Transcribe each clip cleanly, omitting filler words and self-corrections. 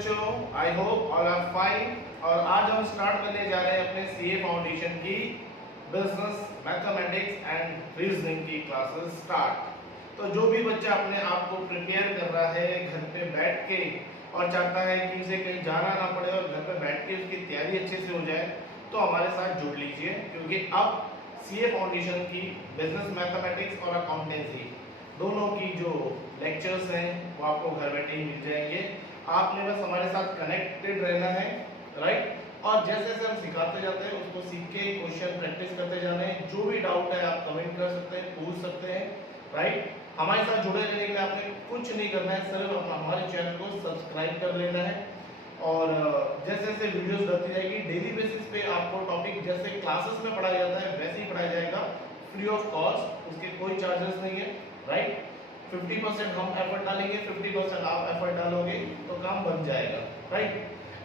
बच्चों, I hope all are fine. और आज हम स्टार्ट करने जा रहे हैं अपने सीए फाउंडेशन की बिजनेस मैथमेटिक्स एंड रीजनिंग की क्लासेस स्टार्ट। तो जो भी बच्चा अपने आप को प्रिपेयर कर रहा है घर पे बैठ के और चाहता है कि उसे कहीं जाना ना पड़े और घर पे बैठ के उसकी तैयारी अच्छे से हो जाए, तो हमारे साथ जुड़ लीजिए, क्योंकि अब सीए फाउंडेशन की बिजनेस मैथमेटिक्स और अकाउंटेंसी दोनों की जो लेक्चर्स हैं वो आपको घर बैठे ही मिल जाएंगे। आपने बस हमारे साथ कनेक्टेड रहना है, राइट। और जैसे जैसे हम सिखाते जाते हैं उसको सीख के क्वेश्चन प्रैक्टिस करते जाने हैं। जो भी डाउट है आप कमेंट कर सकते हैं, पूछ सकते हैं, राइट। हमारे साथ जुड़े रहने के लिए आपने कुछ नहीं करना है, सिर्फ हमारे चैनल को सब्सक्राइब कर लेना है। और जैसे जैसे वीडियोस डलती जाएगी डेली बेसिस पे आपको टॉपिक जैसे क्लासेस में पढ़ाया जाता है वैसे ही पढ़ाया जाएगा, फ्री ऑफ कॉस्ट, उसके कोई चार्जेस नहीं है, राइट। 50% हम एफर्ट डालेंगे, 50% आप एफर्ट डालोगे तो काम बन जाएगा, राइट।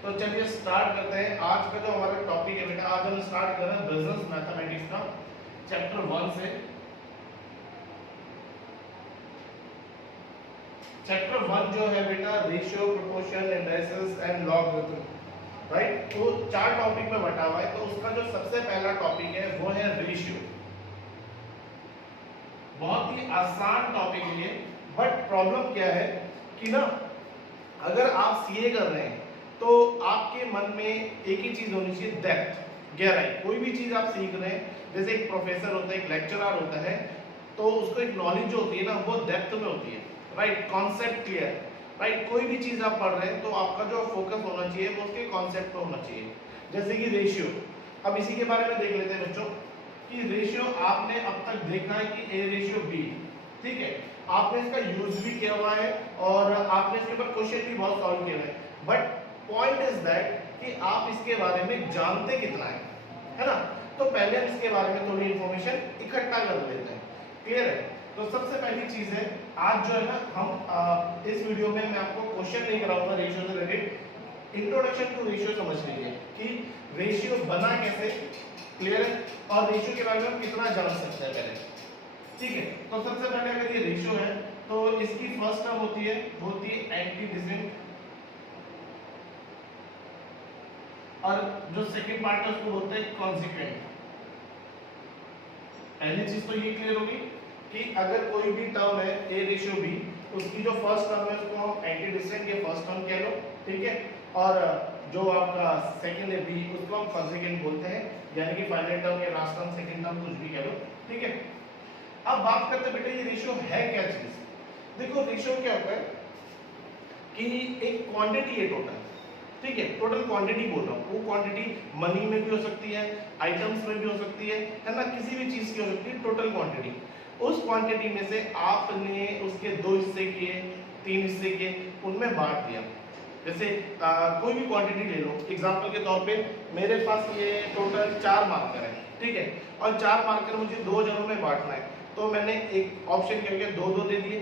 तो चलिए स्टार्ट करते हैं। आज का जो हमारा टॉपिक है बेटा, आज हम स्टार्ट कर रहे हैं बिजनेस मैथमेटिक्स का चैप्टर 1 से। चैप्टर 1 जो है बेटा ratio, proportion, indices and logarithm, right. तो 4 टॉपिक में बटा हुआ है। तो उसका जो सबसे पहला टॉपिक है वो है रेशियो। बहुत ही आसान टॉपिक है ये, बट प्रॉब्लम क्या है कि ना, अगर आप सीए कर रहे हैं तो आपके मन में एक ही चीज होनी चाहिए, डेप्थ, गहराई। कोई भी चीज आप सीख रहे हैं, जैसे एक प्रोफेसर होता है, एक लेक्चरर होता है, तो उसको एक नॉलेज जो होती है ना वो डेप्थ में होती है, राइट। Concept clear, right. कोई भी चीज आप पढ़ रहे हैं तो आपका जो फोकस होना चाहिए वो उसके कॉन्सेप्ट पे होना चाहिए। जैसे कि रेशियो, अब इसी के बारे में देख लेते हैं बच्चों कि रेशियो आपने अब तक देखा है कि ए रेशियो बी, ठीक है। आपने इसका यूज भी किया हुआ है और आपने इसके ऊपर क्वेश्चन भी बहुत सॉल्व किए हैं, बट पॉइंट इज दैट कि आप इसके बारे में जानते कितना है ना। तो पहले हम इसके बारे में थोड़ी इंफॉर्मेशन इकट्ठा कर लेते हैं, क्लियर है। तो सबसे पहली चीज है, आज जो है ना हम इस वीडियो में मैं आपको क्वेश्चन नहीं कराऊंगा रेशियो से रिलेटेड। इंट्रोडक्शन टू रेशियो समझ लीजिए कि रेशियो बना कैसे, क्लियर है, और रेशियो के बारे में हम कितना जान सकते हैं पहले, ठीक है। तो सबसे पहले अगर ये रेशियो है तो इसकी फर्स्ट टर्म होती है एंटीडिसेंट, और जो सेकंड पार्ट है उसको बोलते हैं कॉन्सिक्वेंट। पहली चीज तो ये क्लियर होगी कि अगर कोई भी टर्म है ए रेशियो बी, उसकी जो फर्स्ट टर्म है उसको हम एंटीडिसेंट या फर्स्ट टर्म कह लो, ठीक है। और जो आपका सेकंड है बी, उसको हम कॉन्सिक्वेंट बोलते हैं, यानी कि फाइनल टर्म या लास्ट टर्म, सेकंड टर्म, कुछ भी कह लो, ठीक है। अब बात करते हैं बेटा ये रेशियो है क्या चीज। देखो रेशियो क्या होता है कि एक क्वांटिटी है टोटल, ठीक है। टोटल क्वांटिटी बोल रहा हूँ, वो क्वांटिटी मनी में भी हो सकती है, आइटम्स में भी हो सकती है ना, किसी भी चीज की हो सकती है टोटल क्वांटिटी। उस क्वांटिटी में से आपने उसके 2 हिस्से किए, 3 हिस्से किए, उनमें बांट दिया। जैसे कोई भी क्वांटिटी ले लो, एग्जांपल के तौर पे मेरे पास ये टोटल 4 मार्कर है, ठीक है, और 4 मार्कर मुझे 2 जनों में बांटना है। तो मैंने एक ऑप्शन क्या किया, 2 2 दे दिए,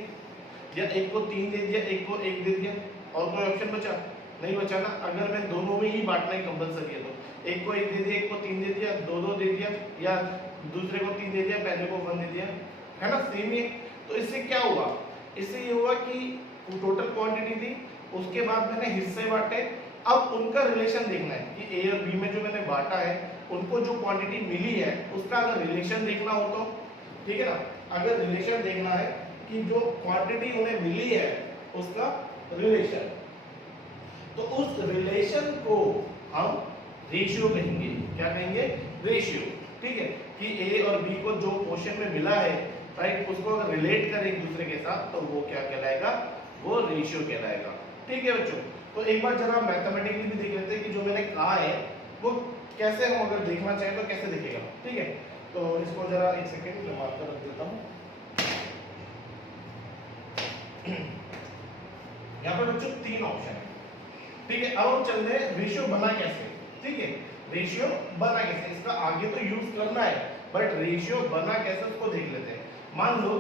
या एक को 3 दे दिया, एक को 1 दे दिया, और कोई ऑप्शन बचा नहीं बचा ना। अगर मैं दोनों में ही बांटना ही कंपलसरी है तो एक को 1 दे दिया, एक को 3 दे दिया, 2 2 दे दिया, या दूसरे को 3 दे दिया, पहले को 1 दे दिया, है ना, सेम ही। तो इससे क्या हुआ, इससे ये हुआ कि टोटल क्वांटिटी थी, उसके बाद मैंने हिस्से बांटे। अब उनका रिलेशन देखना है कि ए और बी में जो मैंने बांटा है उनको जो क्वांटिटी मिली है उसका अगर रिलेशन देखना हो तो, ठीक है ना। अगर रिलेशन देखना है कि जो क्वांटिटी उन्हें मिली है उसका रिलेशन, तो उस रिलेशन को हम रेशियो कहेंगे। क्या कहेंगे, रेशियो, ठीक है। कि ए और बी को जो पोर्शन में मिला है, राइट, उसको अगर रिलेट करें एक दूसरे के साथ तो वो क्या कहलाएगा, वो रेशियो कहलाएगा, ठीक है बच्चों। तो एक बार जरा मैथमेटिकली भी देख लेते हैं कि जो मैंने कहा है वो कैसे, हम अगर देखना चाहें तो कैसे दिखेगा, ठीक है। तो इसको जरा एक सेकेंड मैं मार्कर रख देता हूँ। यहाँ पर बच्चों 3 ऑप्शन है, ठीक है। अब हम चल रहे हैं रेशियो बना कैसे, ठीक है। रेशियो बना कैसे, इसका आगे तो यूज करना है, बट रेशियो बना कैसे उसको देख लेते हैं। मान लो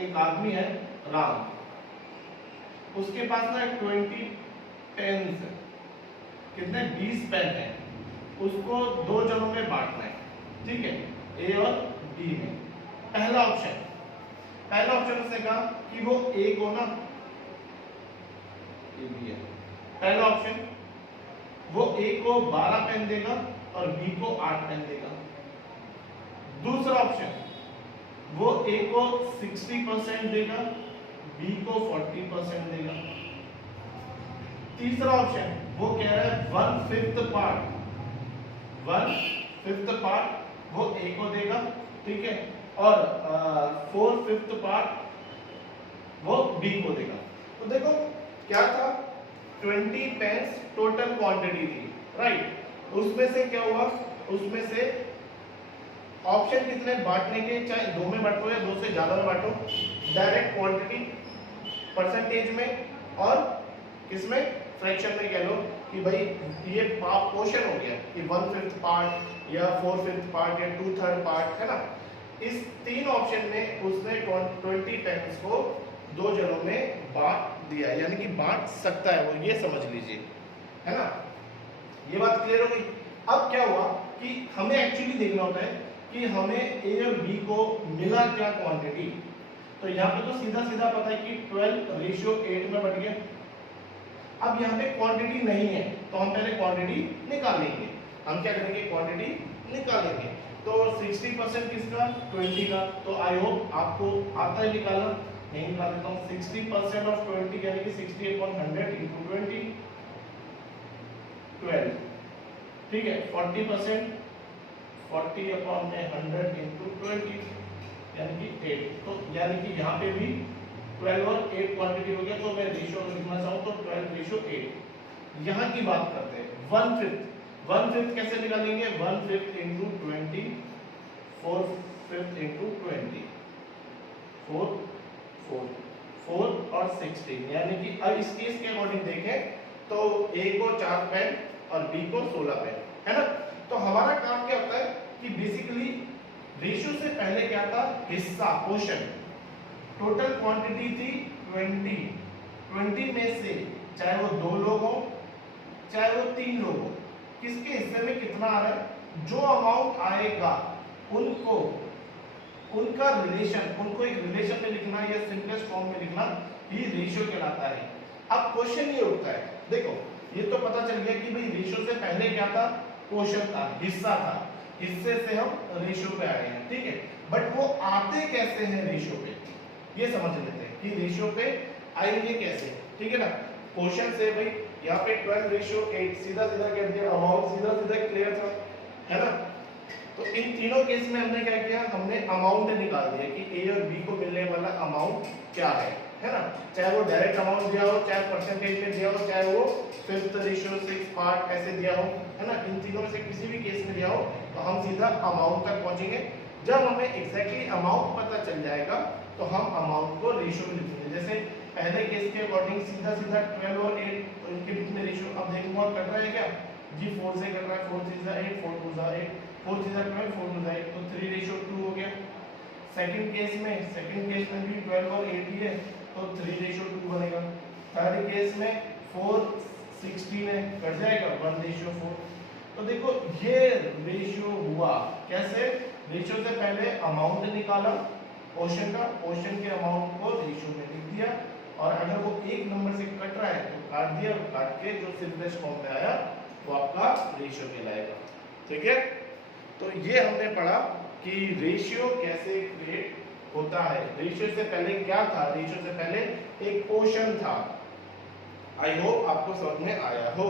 एक आदमी है राम, उसके पास ना 20 पेन है, कितने 20 पेन है, उसको 2 जनों में बांटना है, ठीक है, ए और बी में। पहला ऑप्शन उसने कहा कि वो ए को ना, ए बी है, पहला ऑप्शन, वो ए को 12 पेन देगा और बी को 8 पेन देगा। दूसरा ऑप्शन, वो ए को 60% देगा, बी को 40% देगा। तीसरा ऑप्शन, वो कह रहा है 1/5 पार्ट वो ए को देगा, ठीक है, और 4/5 पार्ट वो बी को देगा। तो देखो क्या था, 20 पेन्स टोटल क्वांटिटी थी, राइट। उसमें से क्या हुआ, उसमें से ऑप्शन कितने बांटने के, चाहे 2 में बांटो या 2 से ज्यादा में बांटो, डायरेक्ट क्वांटिटी परसेंटेज में और किसमें, फ्रैक्शन में कह लो कि भाई ये पोर्शन हो गया कि 1/5 पार्ट या 4/5 पार्ट या 2/3 पार्ट, है ना। इस 3 ऑप्शन में उसने 20 पेन्स को 2 जनों में बांट दिया, यानी कि बांट सकता है वो, ये समझ लीजिए, है ना। ये बात क्लियर हो गई। अब क्या हुआ कि हमें एक्चुअली देखना होता है कि हमें ए और बी को मिला क्या क्वांटिटी। तो यहाँ पे तो सीधा सीधा पता है कि 12:8 में बट गया। अब यहाँ पे क्वांटिटी नहीं है तो हम पहले क्वांटिटी निकालेंगे। हम क्या करेंगे, क्वांटिटी निकालेंगे। तो 60% किसका, 20 का। तो आई होप आपको आता है निकालना, नहीं निकाल देता हूँ। 60% ऑफ 20 यानी कि 60/100 इंटू 20, 12, ठीक है। 40% 40/100 इंटू 20 यानी कि 8। तो यानी कि यहाँ पे भी 12 और 8 क्वांटिटी हो गया। तो मैं रेशियो लिखना चाहूँ तो 12:8। यहाँ की बात करते हैं 1/5 कैसे निकालेंगे, 1/5 इंटू 20, 4/5 इंटू 20, 4 और 16, यानी कि अब इस केस के अकॉर्डिंग देखें तो ए को 4 पेन और बी को 16 पेन, है ना। तो हमारा काम क्या होता है कि बेसिकली रेशियो से पहले क्या था, हिस्सा, पोर्शन। टोटल क्वांटिटी थी 20 में से चाहे वो 2 लोग हो चाहे वो 3 लोग हो, किसके हिस्से में कितना आ रहा है, जो अमाउंट आएगा उनको उनका रिलेशन, उनको एक रिलेशन में लिखना या सिंपलेस्ट फॉर्म में लिखना ही रेशियो कहलाता है। अब क्वेश्चन ये उठता है, देखो ये तो पता चल गया कि भाई रेशियो से पहले क्या था, क्वेश्चन था, हिस्सा था, हिस्से से हम रेशियो पे आए हैं, ठीक है। बट वो आते कैसे हैं रेशियो पे, ये समझ लेते हैं कि रेशियो पे आएंगे कैसे, ठीक है ना। क्वेश्चन से भाई यहाँ पे 12:8 सीधा सीधा कह दिया, अमाउंट सीधा सीधा क्लियर था, है ना। तो इन तीनों केस में हमने क्या किया, हमने अमाउंट निकाल दिया कि ए और बी को मिलने वाला अमाउंट क्या है ना। चाहे वो डायरेक्ट अमाउंट दिया हो, चाहे परसेंटेज में दिया हो, चाहे वो 5/6 पार्ट ऐसे दिया हो, है ना। इन तीनों में से किसी भी केस में दिया हो तो हम सीधा अमाउंट तक पहुंचेंगे। जब हमें एग्जैक्टली अमाउंट पता चल जाएगा तो हम अमाउंट को रेशियो में लिखेंगे। जैसे पहले केस के अकॉर्डिंग सीधा सीधा 12 और 8, तो इनके बीच में रेशियो अब देखो और कट रहा है क्या जी, 4 से कट रहा है, 4 3 8, 4 2 8, 4 3 12, 4 2 8, तो 3:2 हो गया। सेकंड केस में भी 12 और 8 ही है तो 3:2 बनेगा। थर्ड केस में 4 16 है, कट जाएगा 1:4। तो देखो ये रेशियो हुआ कैसे, रेशियो से पहले अमाउंट निकाला पोर्शन का, पोर्शन के अमाउंट को रेशियो में लिख दिया, और अगर वो एक नंबर से कट रहा है तो काट दिया, काट के जो सिंपलेस्ट फॉर्म में आया वो आपका रेशियो कहलाएगा, ठीक है। तो ये हमने पढ़ा कि रेशियो कैसे क्रिएट होता है। रेशियो से पहले क्या था, रेशियो से पहले एक पोर्शन था। आई होप आपको समझ में आया हो।